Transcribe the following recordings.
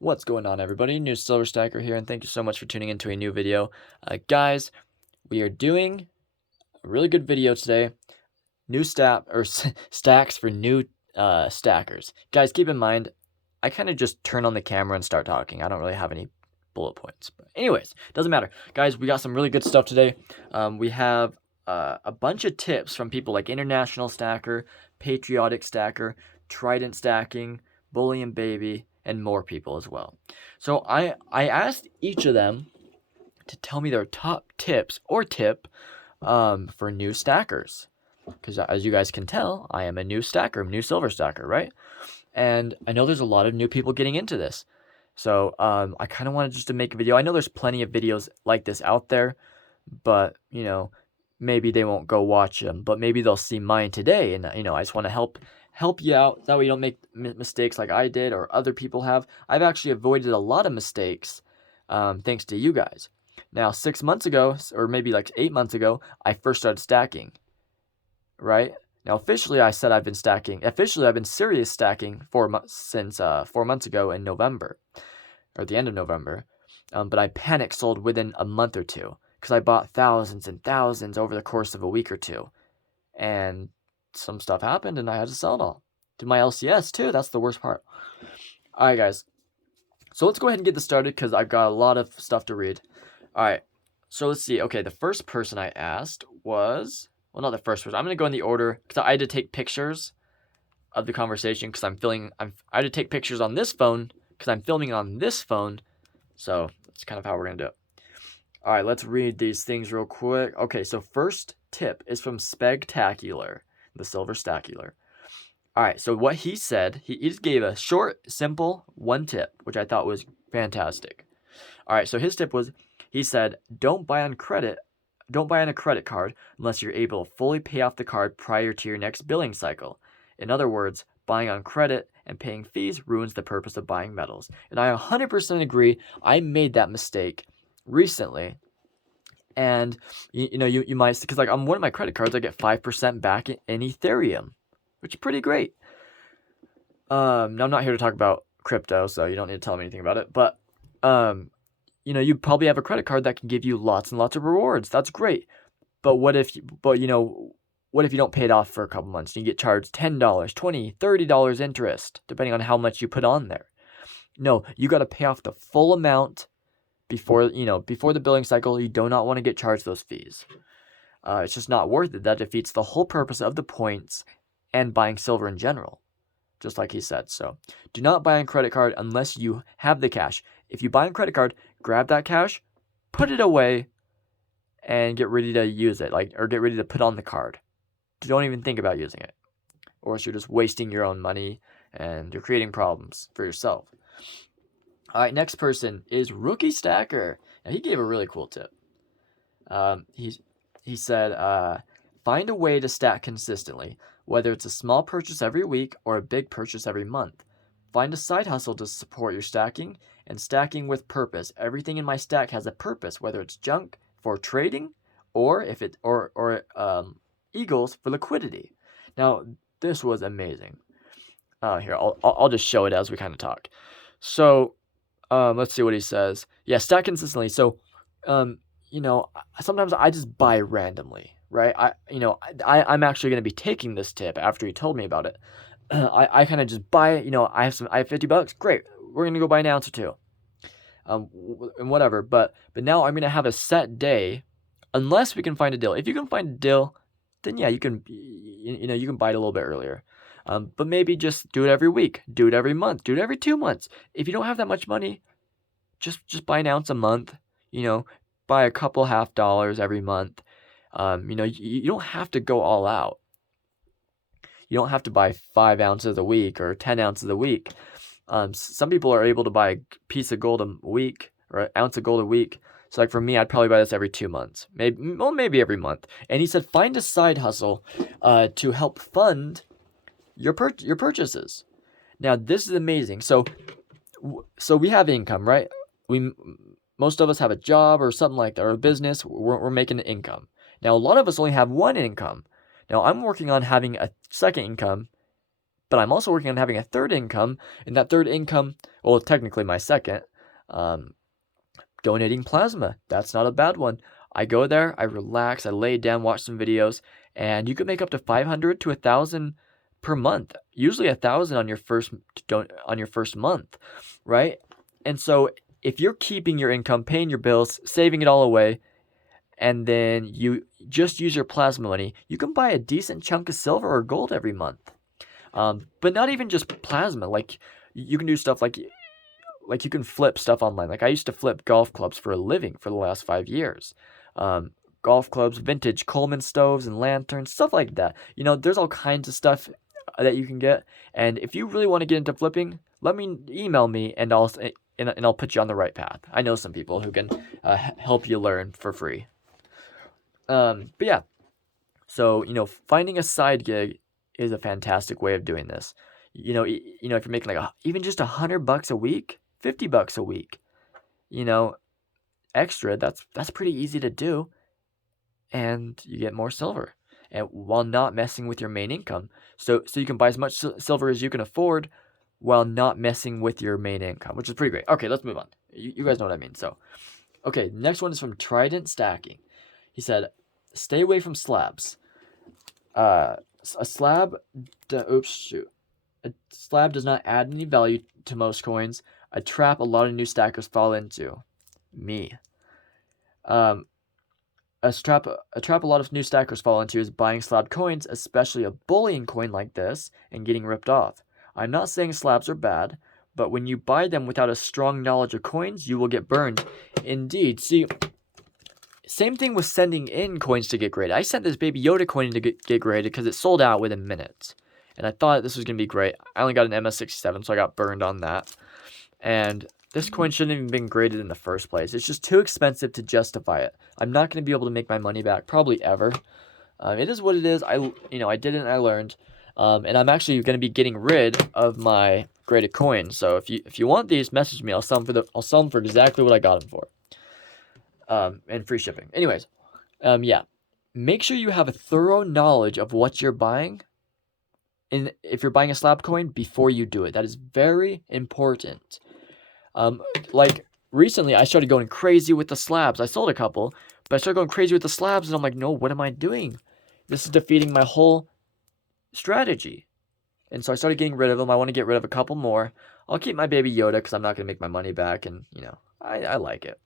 What's going on, everybody? New Silver Stacker here, and thank you so much for tuning into a new video. Guys, we are doing a really good video today. New stacks for new stackers. Guys, keep in mind, I kind of just turn on the camera and start talking. I don't really have any bullet points. But anyways, doesn't matter. Guys, we got some really good stuff today. We have a bunch of tips from people like International Stacker, Patriotic Stacker, Trident Stacking, Bullion Baby, and more people as well. So I asked each of them to tell me their top tips or tip for new stackers. Because as you guys can tell, I am a new stacker, new silver stacker, right? And I know there's a lot of new people getting into this. So I kind of wanted just to make a video. I know there's plenty of videos like this out there, but maybe they won't go watch them, but maybe they'll see mine today. And I just want to help you out. That way you don't make mistakes like I did or other people have. I've actually avoided a lot of mistakes thanks to you guys. Now, 6 months ago, or maybe like 8 months ago, I first started stacking, right? Now, officially, I said I've been stacking. Officially, I've been serious stacking since 4 months ago in November, or the end of November. But I panic sold within a month or two because I bought thousands and thousands over the course of a week or two. And some stuff happened and I had to sell it all. Did my LCS too. That's the worst part. All right, guys. So let's go ahead and get this started because I've got a lot of stuff to read. All right. So let's see. Okay, the first person I asked was, well, not the first person. I'm going to go in the order because I had to take pictures of the conversation because I had to take pictures on this phone because I'm filming on this phone. So that's kind of how we're going to do it. All right, let's read these things real quick. Okay, so first tip is from Spectacular, the Silver Stacular. All right, so what he said, he just gave a short, simple one tip, which I thought was fantastic. All right, so his tip was, he said, don't buy on a credit card unless you're able to fully pay off the card prior to your next billing cycle. In other words, buying on credit and paying fees ruins the purpose of buying metals. And I 100% agree. I made that mistake recently. And you might, because like on one of my credit cards I get 5% back in Ethereum, which is pretty great. Now I'm not here to talk about crypto, so you don't need to tell me anything about it, but you probably have a credit card that can give you lots and lots of rewards. That's great. But what if you don't pay it off for a couple months? You get charged $10, $20, $30 interest depending on how much you put on there. No, you got to pay off the full amount before the billing cycle. You do not want to get charged those fees. It's just not worth it. That defeats the whole purpose of the points and buying silver in general, just like he said. So do not buy on credit card unless you have the cash. If you buy on credit card, grab that cash, put it away, and get ready to use it, or get ready to put on the card. Don't even think about using it, or else you're just wasting your own money and you're creating problems for yourself. All right, next person is Rookie Stacker. Now, he gave a really cool tip. He said, find a way to stack consistently, whether it's a small purchase every week or a big purchase every month. Find a side hustle to support your stacking, and stacking with purpose. Everything in my stack has a purpose, whether it's junk for trading or eagles for liquidity. Now, this was amazing. Here, I'll just show it as we kind of talk. So, let's see what he says. Yeah, stack consistently. So, sometimes I just buy randomly, right? I'm actually going to be taking this tip after he told me about it. I kind of just buy it. I have $50. Great, we're going to go buy an ounce or two, and whatever. But now I'm going to have a set day, unless we can find a deal. If you can find a deal, then yeah, you can buy it a little bit earlier. But maybe just do it every week, do it every month, do it every 2 months. If you don't have that much money, just buy an ounce a month. Buy a couple $50 every month. You don't have to go all out. You don't have to buy 5 ounces a week or 10 ounces a week. Some people are able to buy a piece of gold a week or an ounce of gold a week. So like for me, I'd probably buy this every 2 months, maybe every month. And he said, find a side hustle to help fund your purchases. Now this is amazing. So we have income, right? Most of us have a job or something like that, or a business. We're making an income. Now a lot of us only have one income. Now I'm working on having a second income but I'm also working on having a third income, and that third income, well, technically my second, donating plasma. That's not a bad one. I go there, I relax, I lay down, watch some videos, and you can make up to 500 to 1,000 per month. Usually 1,000 on your first month, right? And so if you're keeping your income, paying your bills, saving it all away, and then you just use your plasma money, you can buy a decent chunk of silver or gold every month. But not even just plasma. Like you can do stuff like you can flip stuff online. Like I used to flip golf clubs for a living for the last 5 years. Golf clubs, vintage Coleman stoves and lanterns, stuff like that. There's all kinds of stuff that you can get. And if you really want to get into flipping, email me and I'll put you on the right path. I know some people who can help you learn for free. But yeah, so finding a side gig is a fantastic way of doing this. If you're making like even just $100 a week, $50 a week, extra, that's pretty easy to do, and you get more silver, and while not messing with your main income. So you can buy as much silver as you can afford while not messing with your main income, which is pretty great. Okay, let's move on. You guys know what I mean. So, okay, next one is from Trident Stacking. He said, stay away from slabs. A slab does not add any value to most coins. A trap a lot of new stackers fall into. Me. A trap a lot of new stackers fall into is buying slab coins, especially a bullion coin like this, and getting ripped off. I'm not saying slabs are bad, but when you buy them without a strong knowledge of coins, you will get burned. Indeed. See, same thing with sending in coins to get graded. I sent this Baby Yoda coin to get graded because it sold out within minutes. And I thought this was going to be great. I only got an MS 67, so I got burned on that. And this coin shouldn't have even been graded in the first place. It's just too expensive to justify it. I'm not going to be able to make my money back, probably ever. It is what it is. I did it and I learned. And I'm actually going to be getting rid of my graded coins. So if you want these, message me. I'll sell them for exactly what I got them for. And free shipping. Anyways, yeah. Make sure you have a thorough knowledge of what you're buying. And if you're buying a slab coin, before you do it. That is very important. Like recently I started going crazy with the slabs. I sold a couple, but I started going crazy with the slabs and I'm like, no, what am I doing? This is defeating my whole strategy. And so I started getting rid of them. I want to get rid of a couple more. I'll keep my Baby Yoda because I'm not going to make my money back, and I like it.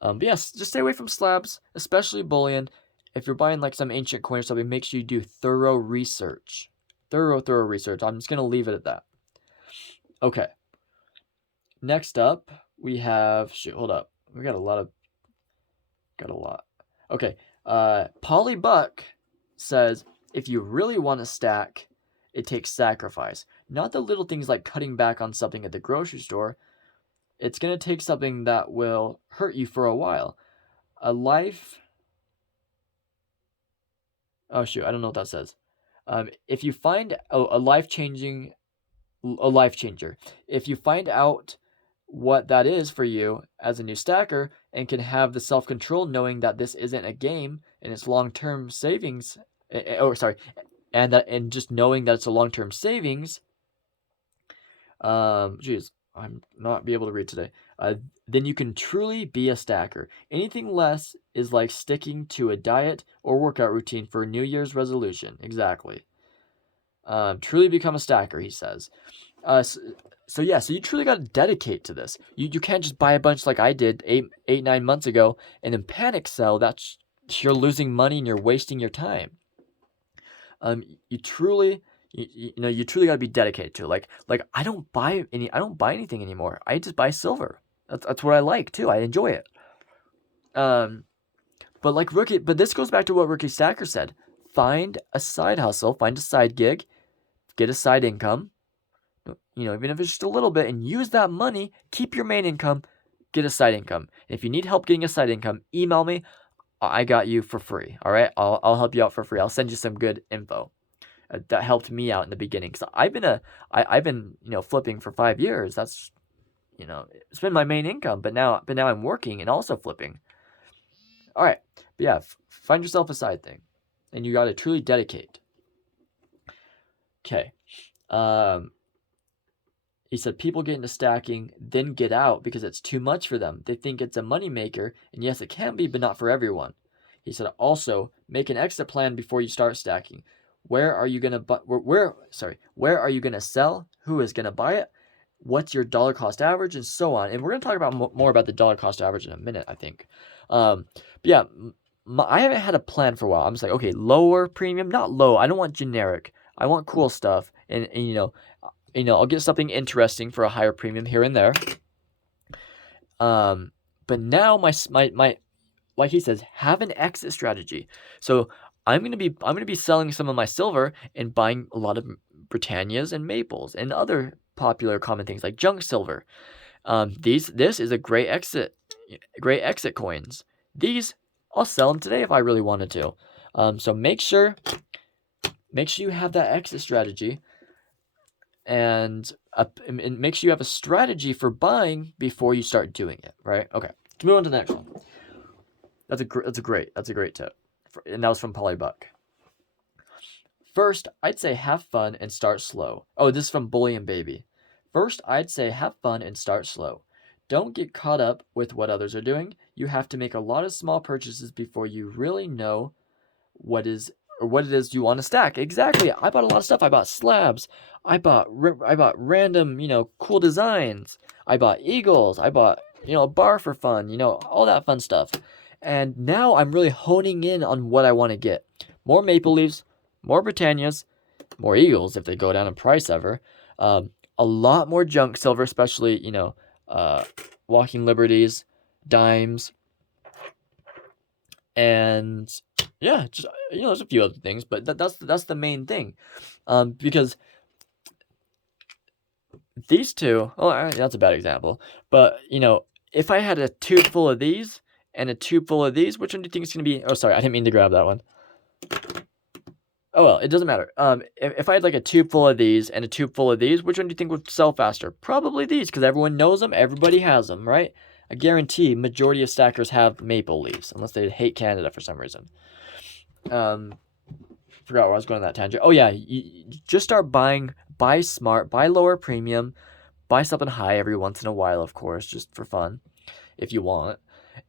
But yes, just stay away from slabs, especially bullion. If you're buying like some ancient coin or something, make sure you do thorough research. Thorough research. I'm just going to leave it at that. Okay. Next up, we have... hold up. We got a lot. Okay. Polly Buck says, if you really want to stack, it takes sacrifice. Not the little things like cutting back on something at the grocery store. It's going to take something that will hurt you for a while. A life... Oh, shoot. I don't know what that says. If you find a life changer, if you find out what that is for you as a new stacker and can have the self-control knowing that this isn't a game and it's long-term savings, and just knowing that it's a long-term savings, I'm not be able to read today. Then you can truly be a stacker. Anything less is like sticking to a diet or workout routine for a New Year's resolution. Exactly. Truly become a stacker, he says. So you truly got to dedicate to this. You can't just buy a bunch like I did 9 months ago and then panic sell. You're losing money and you're wasting your time. You truly got to be dedicated to it. Like I don't buy anything anymore. I just buy silver. That's what I like too. I enjoy it. But this goes back to what Rookie Stacker said. Find a side hustle, find a side gig, get a side income. Even if it's just a little bit, and use that money, keep your main income, get a side income. And if you need help getting a side income, email me. I got you for free. All right, I'll help you out for free. I'll send you some good info. That helped me out in the beginning because I've been flipping for 5 years. That's it's been my main income, but now I'm working and also flipping. All right, but yeah, find yourself a side thing, and you got to truly dedicate. Okay, He said people get into stacking, then get out because it's too much for them. They think it's a moneymaker, and yes, it can be, but not for everyone. He said also make an exit plan before you start stacking. Where are you gonna where are you gonna sell? Who is gonna buy it? What's your dollar cost average, and so on. And we're gonna talk about more about the dollar cost average in a minute, I think. But yeah, I haven't had a plan for a while. I'm just like, okay, lower premium, not low. I don't want generic. I want cool stuff, and I'll get something interesting for a higher premium here and there. But now my like he says, have an exit strategy. So I'm gonna be selling some of my silver and buying a lot of Britannias and Maples and other popular common things like junk silver. This is a great exit coins. These I'll sell them today if I really wanted to. So make sure you have that exit strategy. And make sure you have a strategy for buying before you start doing it, right? Okay, let's move on to the next one. That's a great tip, and that was from Polybuck. First, I'd say have fun and start slow. Oh, this is from Bullion Baby. First, I'd say have fun and start slow. Don't get caught up with what others are doing. You have to make a lot of small purchases before you really know what it is you want to stack. Exactly. I bought a lot of stuff. I bought slabs. I bought random, cool designs. I bought eagles. I bought, a bar for fun, all that fun stuff. And now I'm really honing in on what I want to get. More maple leaves, more Britannias, more eagles if they go down in price ever. A lot more junk silver, especially, walking liberties, dimes, and yeah, just there's a few other things, but that's the main thing, because these two. Oh, that's a bad example, but if I had a tube full of these and a tube full of these, which one do you think is gonna be? Oh, sorry, I didn't mean to grab that one. Oh well, it doesn't matter. If I had like a tube full of these and a tube full of these, which one do you think would sell faster? Probably these, because everyone knows them, everybody has them, right? I guarantee majority of stackers have maple leaves, unless they hate Canada for some reason. Forgot where I was going on that tangent. Oh yeah, you just start buying. Buy smart. Buy lower premium. Buy something high every once in a while, of course, just for fun, if you want.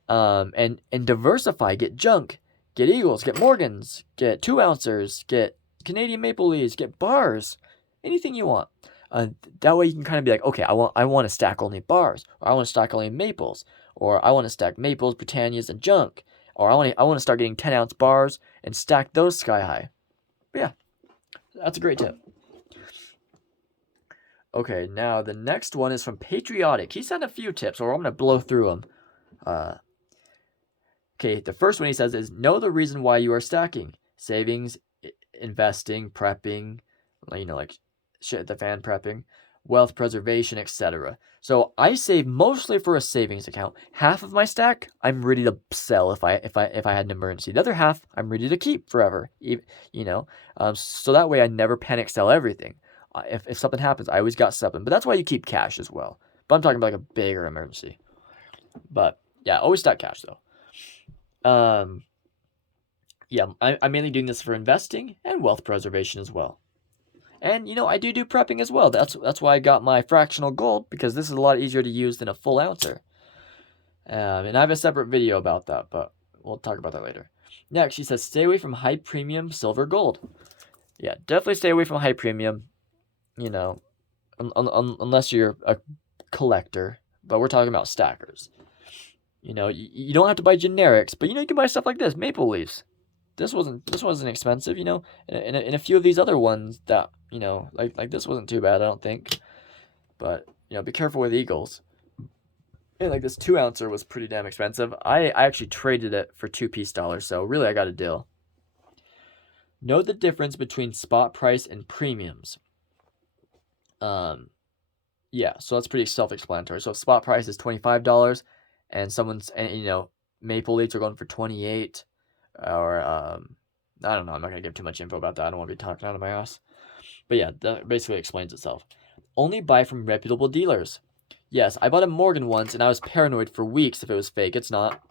And diversify. Get junk. Get eagles. Get Morgans. Get 2-ouncers. Get Canadian maple leaves. Get bars. Anything you want. That way you can kind of be like, okay, I want to stack only bars, or I want to stack only maples, or I want to stack maples, Britannias, and junk, or I want to start getting 10-ounce bars and stack those sky high. But yeah, that's a great tip. Okay, now the next one is from Patriotic. He sent a few tips, so I'm going to blow through them. Okay, the first one he says is know the reason why you are stacking. Savings, investing, prepping, like shit at the fan prepping, wealth preservation, etc. So I save mostly for a savings account. Half of my stack I'm ready to sell if I had an emergency. The other half I'm ready to keep forever. So that way I never panic sell everything. If something happens, I always got something. But that's why you keep cash as well. But I'm talking about like a bigger emergency. But yeah, always stack cash though. Yeah, I'm mainly doing this for investing and wealth preservation as well. And I do prepping as well. That's why I got my fractional gold, because this is a lot easier to use than a full ouncer. And I have a separate video about that, but we'll talk about that later. Next, she says stay away from high premium silver gold. Yeah, definitely stay away from high premium. Unless you're a collector, but we're talking about stackers. You don't have to buy generics, but you can buy stuff like this, maple leaves. This wasn't expensive, and a few of these other ones that like this wasn't too bad, I don't think. But be careful with eagles. And like this 2-ouncer was pretty damn expensive. I actually traded it for 2 dollars, so really I got a deal. Know the difference between spot price and premiums. Yeah, so that's pretty self-explanatory. So if spot price is $25 and maple leaves are going for 28, or I don't know, I'm not gonna give too much info about that. I don't want to be talking out of my ass. But yeah, that basically explains itself. Only buy from reputable dealers. Yes, I bought a Morgan once and I was paranoid for weeks if it was fake. It's not.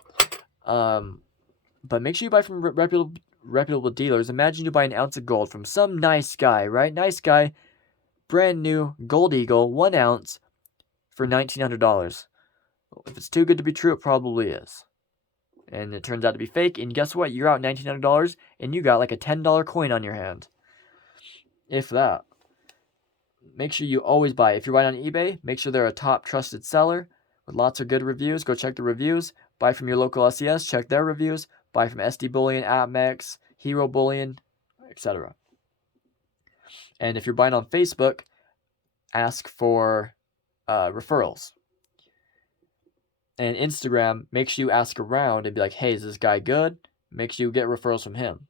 But make sure you buy from reputable dealers. Imagine you buy an ounce of gold from some nice guy, right? Nice guy, brand new Gold Eagle 1 ounce for $1,900. If it's too good to be true, it probably is. And it turns out to be fake. And guess what? You're out $1,900 and you got like a $10 coin on your hand. If that. Make sure you always buy. If you're buying on eBay, make sure they're a top trusted seller with lots of good reviews. Go check the reviews. Buy from your local SES. Check their reviews. Buy from SD Bullion, AppMex, Hero Bullion, etc. And if you're buying on Facebook, ask for referrals. And Instagram, make sure you ask around and be like, hey, is this guy good? Make sure you get referrals from him.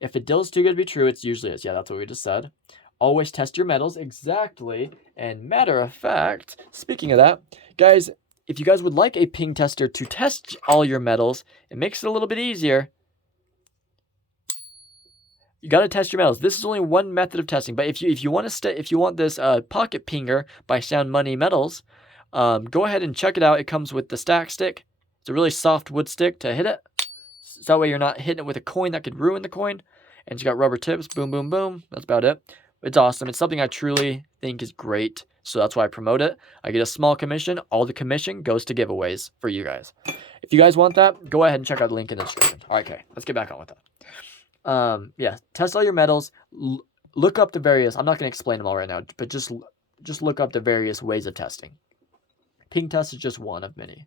If a deal's too good to be true, it usually is. Yeah, that's what we just said. Always test your metals. Exactly. And matter of fact, speaking of that, guys, if you guys would like a ping tester to test all your metals, it makes it a little bit easier. You got to test your metals. This is only one method of testing, but if you want this pocket pinger by Sound Money Metals, go ahead and check it out. It comes with the stack stick. It's a really soft wood stick to hit it. So that way you're not hitting it with a coin that could ruin the coin. And it's got rubber tips. Boom, boom, boom. That's about it. It's awesome. It's something I truly think is great. So that's why I promote it. I get a small commission. All the commission goes to giveaways for you guys. If you guys want that, go ahead and check out the link in the description. All right, okay. Let's get back on with that. Yeah, test all your metals. Look up the various. I'm not going to explain them all right now, but just look up the various ways of testing. Ping test is just one of many.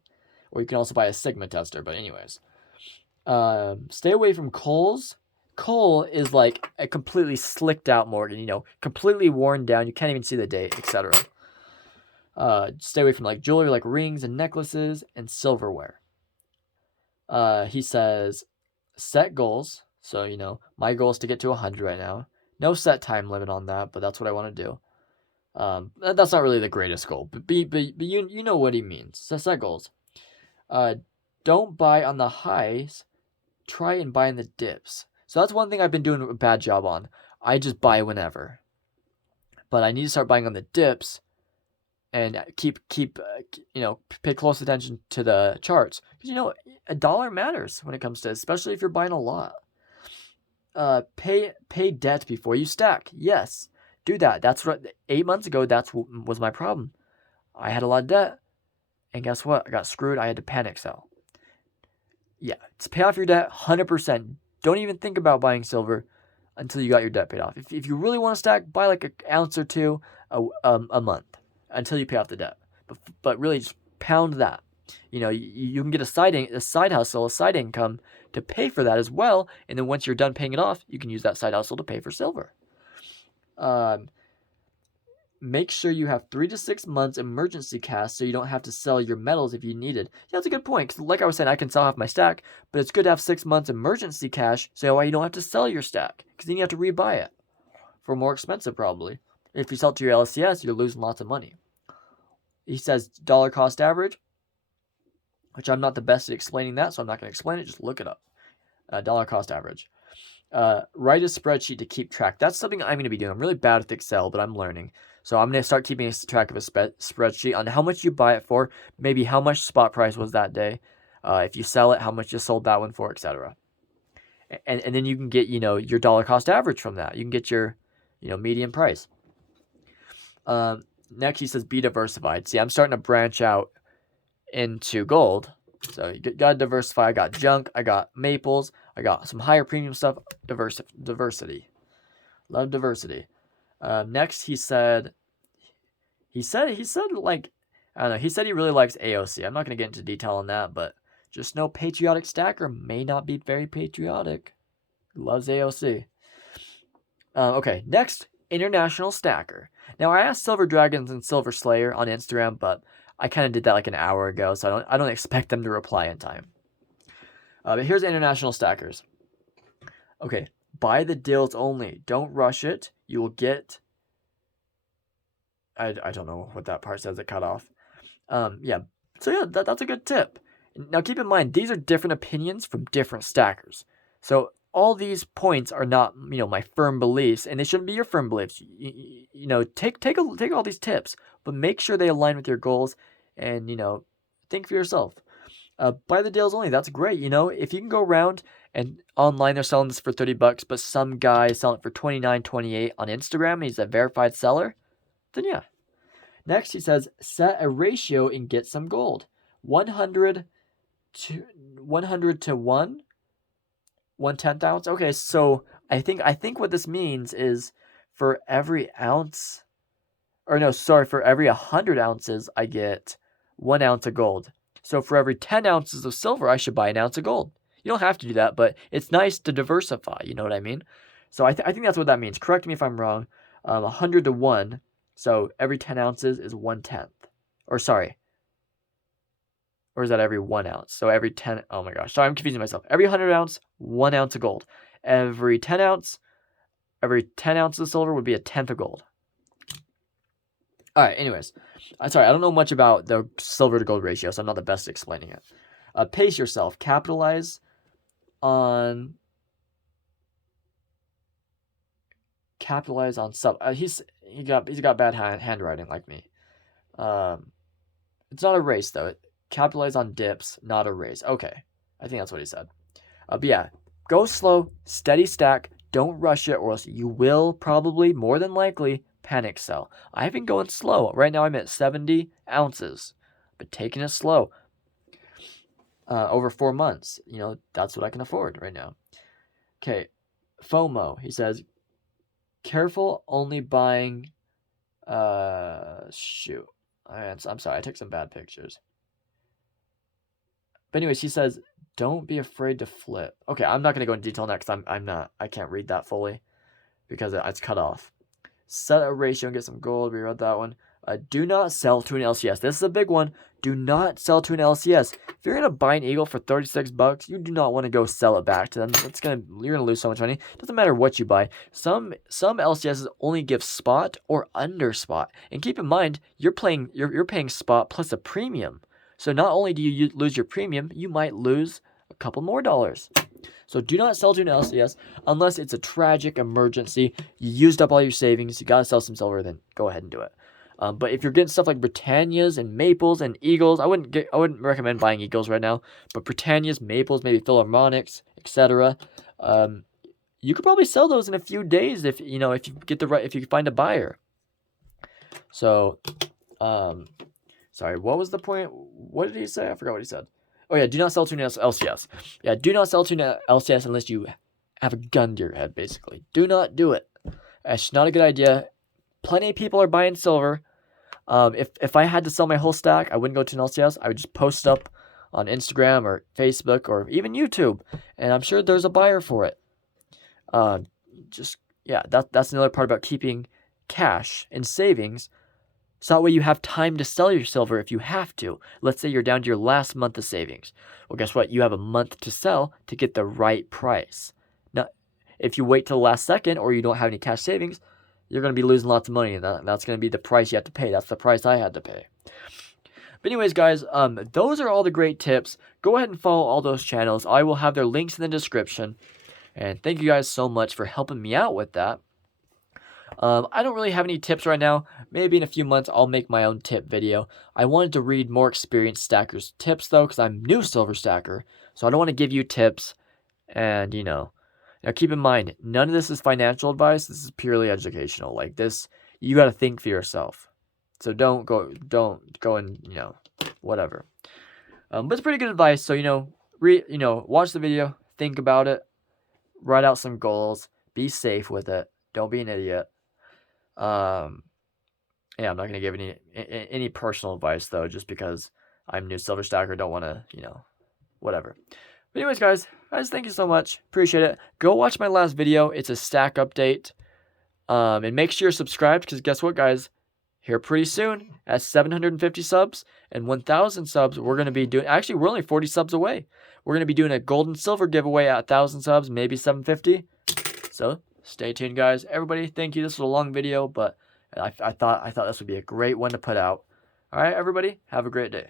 Or you can also buy a Sigma tester, but anyways. Stay away from coals. Coal is like a completely slicked out Morgan, completely worn down. You can't even see the date, etc. Stay away from like jewelry, like rings and necklaces and silverware. He says, set goals. So, my goal is to get to 100 right now. No set time limit on that, but that's what I want to do. That's not really the greatest goal, but you know what he means. So set goals. Don't buy on the highs. Try and buy in the dips. So that's one thing I've been doing a bad job on. I just buy whenever. But I need to start buying on the dips and keep pay close attention to the charts. Because, a dollar matters when it comes to, especially if you're buying a lot. Pay debt before you stack. Yes, do that. That's what 8 months ago, was my problem. I had a lot of debt. And guess what? I got screwed. I had to panic sell. Yeah, to pay off your debt, 100%. Don't even think about buying silver until you got your debt paid off. If you really want to stack, buy like an ounce or two a month until you pay off the debt. But really, just pound that. You can get a side hustle, a side income to pay for that as well. And then once you're done paying it off, you can use that side hustle to pay for silver. Make sure you have 3 to 6 months emergency cash so you don't have to sell your metals if you need it. Yeah, that's a good point. Because like I was saying, I can sell half my stack, but it's good to have 6 months emergency cash so you don't have to sell your stack. Because then you have to rebuy it for more expensive probably. If you sell it to your LCS, you're losing lots of money. He says dollar cost average, which I'm not the best at explaining that, so I'm not going to explain it. Just look it up. Dollar cost average. Write a spreadsheet to keep track. That's something I'm going to be doing. I'm really bad with Excel, but I'm learning. So I'm going to start keeping track of a spreadsheet on how much you buy it for, maybe how much spot price was that day, if you sell it, how much you sold that one for, etc. And then you can get, your dollar cost average from that. You can get your, median price. Next, he says be diversified. See, I'm starting to branch out into gold. So you got to diversify. I got junk. I got maples. I got some higher premium stuff. Diversity. Love diversity. Next, he said like, I don't know. He said he really likes AOC. I'm not going to get into detail on that, but just know patriotic stacker may not be very patriotic. Loves AOC. Okay, next, international stacker. Now, I asked Silver Dragons and Silver Slayer on Instagram, but I kind of did that like an hour ago, so I don't expect them to reply in time. But here's international stackers. Okay, buy the deals only. Don't rush it. You will get... I don't know what that part says. It cut off. Yeah. So yeah, that's a good tip. Now keep in mind, these are different opinions from different stackers. So all these points are not, my firm beliefs, and they shouldn't be your firm beliefs. Take all these tips, but make sure they align with your goals, and think for yourself. Buy the deals only. That's great. If you can go around and online they're selling this for $30, but some guy is selling it for $29, $28 on Instagram, and he's a verified seller. then yeah. Next, he says, set a ratio and get some gold. 100 to 1 1/10 ounce. Okay, so I think what this means is for every ounce, or no, sorry, for every 100 ounces, I get 1 ounce of gold. So for every 10 ounces of silver, I should buy an ounce of gold. You don't have to do that, but it's nice to diversify. You know what I mean? So I think that's what that means. Correct me if I'm wrong. 100 to 1. So every 10 ounces is 1/10. Or sorry. Or is that every 1 ounce? So every 10. Oh my gosh. Sorry, I'm confusing myself. Every 100 ounce, 1 ounce of gold. Every 10 ounces of silver would be 1/10 of gold. All right, anyways. Sorry, I don't know much about the silver to gold ratio, so I'm not the best at explaining it. Pace yourself. Capitalize on sub. He's got bad handwriting like me. It's not a race though. Capitalize on dips, not a race. Okay, I think that's what he said. But yeah, go slow, steady stack. Don't rush it, or else you will probably, more than likely, panic sell. I've been going slow. Right now I'm at 70 ounces, but taking it slow. Over 4 months, that's what I can afford right now. Okay, FOMO. He says, careful only buying. Shoot. I'm sorry. I took some bad pictures. But anyways, he says, don't be afraid to flip. Okay, I'm not gonna go into detail next. I can't read that fully because it's cut off. Set a ratio and get some gold. We read that one. Do not sell to an LCS. This is a big one. Do not sell to an LCS. If you're gonna buy an Eagle for $36, you do not want to go sell it back to them. You're gonna lose so much money. Doesn't matter what you buy. Some LCSs only give spot or under spot. And keep in mind, you're paying spot plus a premium. So not only do you lose your premium, you might lose a couple more dollars. So do not sell to an LCS unless it's a tragic emergency. You used up all your savings. You gotta sell some silver. Then go ahead and do it. But if you're getting stuff like Britannias and Maples and Eagles, I wouldn't recommend buying Eagles right now. But Britannias, Maples, maybe Philharmonics, etc. You could probably sell those in a few days if you find a buyer. So, sorry, what was the point? What did he say? I forgot what he said. Oh yeah, do not sell to an LCS. Yeah, do not sell to an LCS unless you have a gun to your head, basically. Do not do it. It's not a good idea. Plenty of people are buying silver. If I had to sell my whole stack, I wouldn't go to an LCS. I would just post up on Instagram or Facebook or even YouTube, and I'm sure there's a buyer for it. That's another part about keeping cash in savings. So that way you have time to sell your silver if you have to. Let's say you're down to your last month of savings. Well, guess what? You have a month to sell to get the right price. Now, if you wait till the last second or you don't have any cash savings, you're going to be losing lots of money, and that's going to be the price you have to pay. That's the price I had to pay. But anyways, guys, those are all the great tips. Go ahead and follow all those channels. I will have their links in the description. And thank you guys so much for helping me out with that. I don't really have any tips right now. Maybe in a few months I'll make my own tip video. I wanted to read more experienced stackers' tips though, because I'm new silver stacker. So I don't want to give you tips. And now keep in mind, none of this is financial advice. This is purely educational. Like this, you got to think for yourself. So don't go and whatever. But it's pretty good advice. So watch the video, think about it, write out some goals, be safe with it. Don't be an idiot. I'm not gonna give any personal advice though, just because I'm new silver stacker. Don't want to, whatever. But anyways, guys, thank you so much. Appreciate it. Go watch my last video. It's a stack update. And make sure you're subscribed, because guess what, guys? Here pretty soon, at 750 subs and 1,000 subs, we're gonna be doing. Actually, we're only 40 subs away. We're gonna be doing a gold and silver giveaway at 1,000 subs, maybe 750. So stay tuned, guys. Everybody, thank you. This was a long video, but I thought this would be a great one to put out. All right, everybody, have a great day.